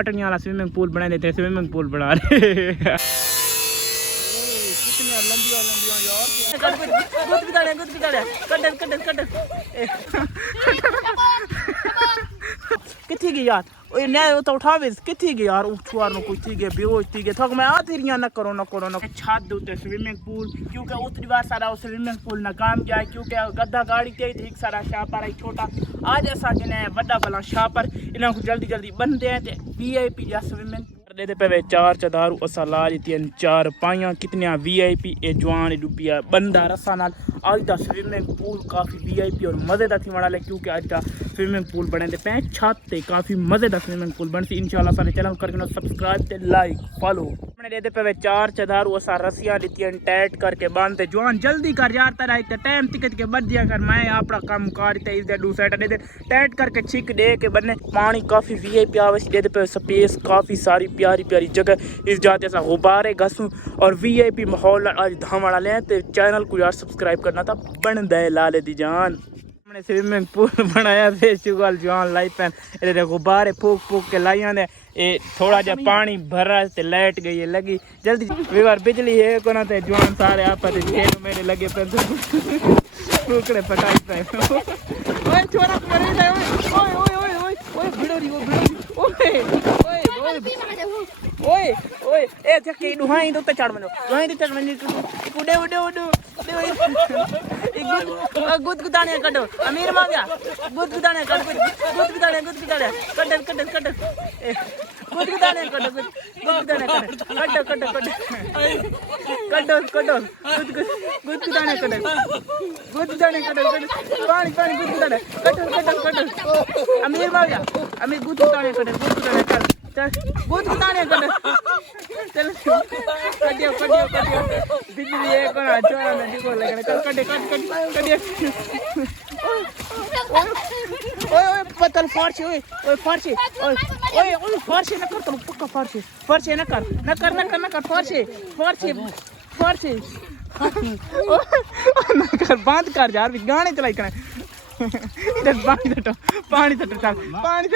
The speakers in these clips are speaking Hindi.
कटने वाला स्विमिंग पूल बना देते, स्विमिंग पूल बना रहे। किथे गई यार, ओए ने तो उठावे किथे गई यार, उठवार नो कुछ गए बेहोश थी गए थक मैं आ तेरिया न करो छत दे उते स्विमिंग पूल क्योंकि उतरी बार सारा स्विमिंग पूल नाकाम गया क्योंकि गद्दा गाड़ी ते एक सारा शापर है छोटा आज ऐसा जिने बड़ा भला शापर इन्हां को जल्दी जल्दी बनदे हैं ते वीआईपी या स्विमिंग दे पे 4 चदारू असा लाज तीन 4 पाइयां कितने वीआईपी ए जवान डुबिया बंदा रसा नाल आज दा स्विमिंग पूल काफ़ी वीआईपी और मज़ेदार थी वाला है क्योंकि आज दा स्विमिंग पूल बने पे छत ते काफ़ी मज़ेदार स्विमिंग पूल बनती इंशाल्लाह सारे चैनल करके सब्सक्राइब ते लाइक फॉलो अपने दे पे 4 चदारू असा रस्सियां लीतियां टाइट करके बांधते जवान जल्दी कर यार तेरा एक टाइम टिकट के बच दिया कर मैं अपना काम कार इस दू साइड दे टाइट करके छिक दे के बने पानी काफ़ी वीआईपी आवे दे पे स्पेस काफ़ी सारी प्यारी प्यारी जगह इस जाते ऐसा गुब्बारे घसूं और वीआईपी माहौल आज धाम वाला ले ते चैनल को यार सब्सक्राइब करना था बन दे लाले दी जान हमने स्विमिंग पूल बनाया फेस्टिवल जवान लाई पैन इधर गुब्बारे फूक फूक के लाइया ने ये थोड़ा जा पानी भरा ते लाइट गई लगी जल्दी विवार बिजली है को ना ते जवान सारे आप खेल मेरे लगे पे फूकड़े पटाई पे ओए छोरा मरे जाए ओए ओए ओए ओए ओए भिड़ोरी ओए ओए ओए ओए ए जके दुहाई तो चढ़ मनो दुहाई तो चढ़ मनो उड़े उड़े उड़े गुद गुदाने कटो अमीर माविया गुद गुदाने कट गुद गुदाने कट गुद गुदाने कट गुद गुदाने कट गुद गुदाने कट गुद गुदाने कट पानी पानी गुद गुदाने कट अमीर माविया अमीर गुद गुदाने कट बहुत बताने चल कटियो बिजली है कोना छोरा ने देखो लगने चल कटियो ओए ओए पतल फारसी ओए फारसी ओए फारसी न कर तो पक्का फारसी न कर फारसी न कर बंद कर यार गाने चलाई करे इधर पानी तो चल पानी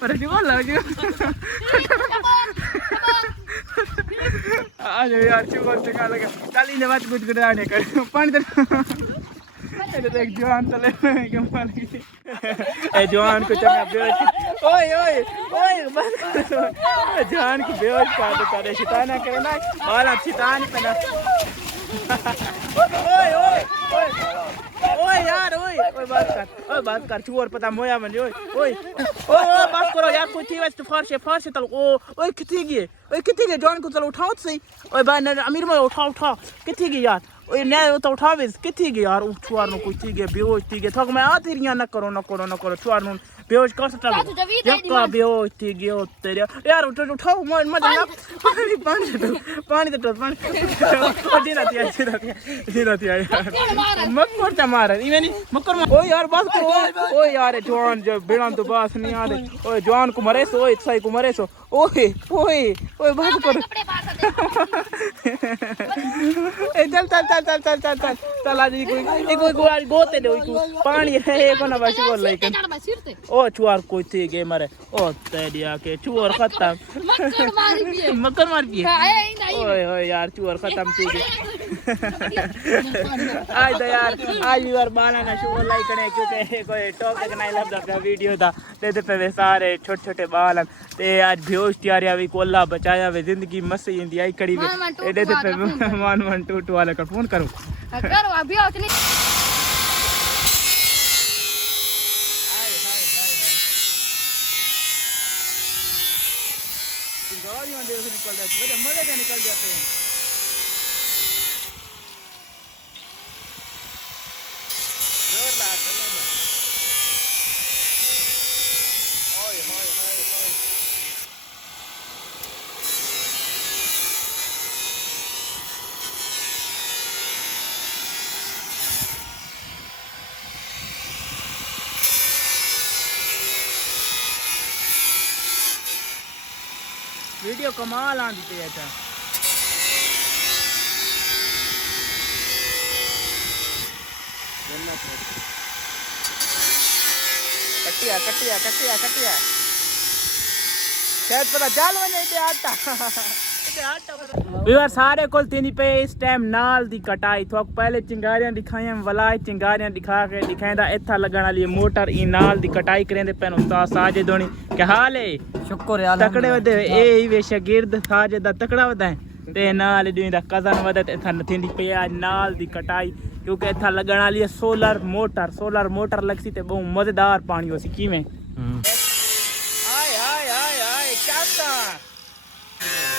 पर जी बोल लगे आ जाओ यार चुप से का लगा चल इने बात कुछ गुड़ाने कर पानी तो एक जवान चले के मार गई ए जवान को चना बेहोश ओए बस जवान को बेहोश कर दे करे शैताना करे ना वाला शैतान पे ना ओए यार ओए बात कर चोर पता मोया मन ओए बात करो यार कोई थी वैसे फारसे तल ओए किथे गए जॉन को चलो उठाओ सही ओए बान अमीर में उठा किथे गए यार ओए ने तो उठावे किथे गए यार छुआर नो कोई थी गए बेहोश थी गए थक मैं आ तेरिया न करो छुआर नो बेहोश कर सकता यक्का बेहोश थी गयो तेरे यार उठाओ मत ना पानी तो जीना यार मक्कर मार इवेनी मक्कर ओ यार बस को ओ यार जवान जो बिना तो बात नहीं आ रही ओए जवान को मरे सो ओए सही को मरे सो ओए बस कर ए चल आज कोई गोते दे पानी है को ना बस बोल लेकिन ओ चुआर कोई थी गे मरे ओ तेरिया के चुआर खत्म मक्कर मार पिए ओए यार चुआर खत्म थी आज तो यार बाला ना शो लाइक करे क्योंकि कोई टॉपिक नहीं लभदा वीडियो दा ते पे सारे छोटे बाल ते आज बेहोश त्यार आवी को अल्लाह बचाया वे जिंदगी मस्त इंदी आई खड़ी वे एडे ते पे 112 वाले का फोन करो अभी उतनी गाड़ियां देख निकल जाती बड़े मजे का निकल जाते हैं जोर ला ओए वीडियो कमाल आ दी है अच्छा जन्नत कटिया कटिया कटिया कटिया शायद पता चल वने ते आटा व्यूअर सारे कोल थींदी पे इस टाइम नाल दी कटाई तो पहले चिंगारियां दिखाइयां वलाए चिंगारियां दिखा के दिखांदा इथा लगण वाली मोटर ई नाल दी कटाई करेंदे पेन उस्ताद साजिद होनी क्या हाल है शुक्र है तकड़े वदे ए ही वे शागिर्द साजिद दा तकड़ा वदा ते नाल दी दा कजन वदा ते इथा थींदी पे आज नाल दी कटाई क्योंकि इथा लगण वाली है सोलर मोटर लगसी ते बहुत मजेदार पानी होसी कीवें आय आय आय आय चाचा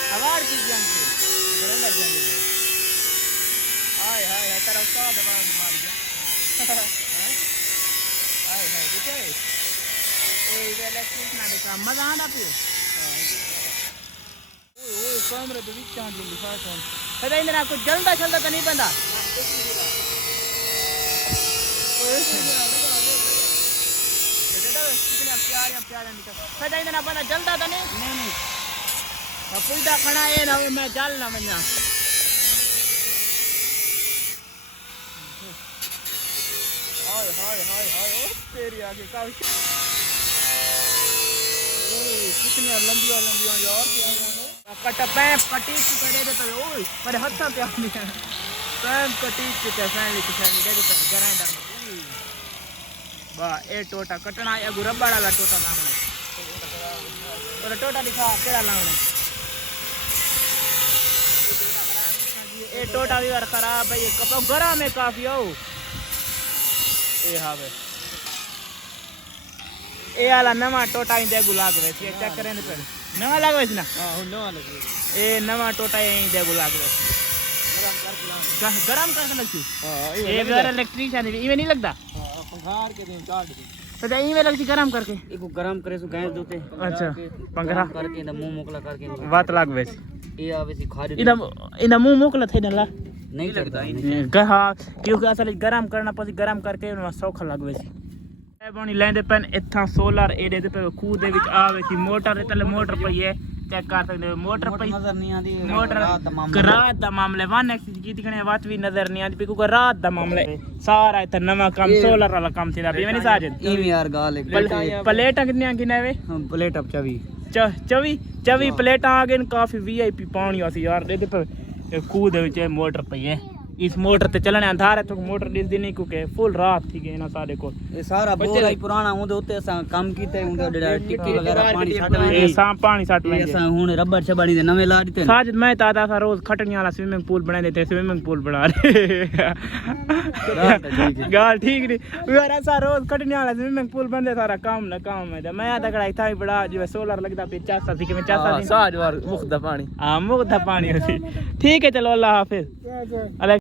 हवार की जंग से गरंडा जंग आय हाय हाय तेरा उस्ताद मार गया आय हाय किथे ए इलेक्ट्रिक ना देखा मजा आंदा पियो ओए कैमरे दे विच चांद लिखा था सदा इंदना कुछ जल्दा तो नहीं बंदा ओए कितने प्यारे निकल सदा इंदना बंदा जल्दा तो नहीं पुईदा खड़ा है ना मैं जल ना मन्या हाय हाय हाय हाय ओ तेरी आगे का कितनी लंबी यार कट पैप कटी करे दे पे ओए पर हत्था पे आने पैप कटी के फैमिली के फैमिली दे पे ग्राइंडर में बा ए टोटा कटना है रबड़ वाला टोटा लावना और टोटा दिखा केड़ा लावना ए टोटा भी खराब है ये कपड़ा गरम है काफी हो ए हाँ बे ए आला नवा टोटा ही देगु लागवे ये चेक करें पे नवा लागवे ना हां नवा लगे ए नवा टोटा ही देगु लागवे गरम करके लगती हां ये घर इलेक्ट्रिशियन इवे नहीं लगता हां पंखार के दिन काट दे तो इवे लगती गरम करके एको गरम करे सो गैस दोते अच्छा पंखा करके ना मुंह मोकला करके बात लागवे ये आवे सी खाड़ी इना मुंह मोकला थे ना नहीं लगता हां क्योंकि असल गरम करना पसी गरम करके सौखा लगवे सी पानी लेंदे पेन इथा सोलर एडे ते पे खूह दे विच आवे सी मोटर तले मोटर पई है चेक कर सकदे हो मोटर पई नजर नहीं आंदी मोटर रात दा मामले वन एक्सिस की दिखने बात भी नजर नहीं आंदी क्योंकि रात दा मामले सारा इथा नवा काम सोलर वाला काम थीदा बे नहीं साजिद इवे यार गाल एक प्लेटा कितनी गिने वे प्लेट अब 24 प्लेटा आ गए काफी वीआईपी पानी आसी यार दे पे खूह दे विच मोटर पई है इस मोटर ते चलने अंधार है तो मोटर दिस दिन क्योंकि फुल रात थी गए ना सारे को ये सारा बोरा ही पुराना उंदे उत्ते असा काम कीते उंदे टिक्की वगैरह पानी सट लेंगे ए सा पानी सट लेंगे असा हुन रबड़ छबड़ी दे नवे ला दिते साजिद मैं दादा सा रोज खटनी वाला स्विमिंग पूल बना देते स्विमिंग पूल बना रहे गाल ठीक नहीं यार ऐसा रोज खटनी वाला स्विमिंग पूल बन दे सारा काम ना काम है मैं आधा कड़ा इथा ही बड़ा जो सोलर लगदा पे चासा सी के मैं चासा साज वार मुख्दा पानी हां मुख्दा पानी होसी ठीक है चलो अल्लाह हाफिज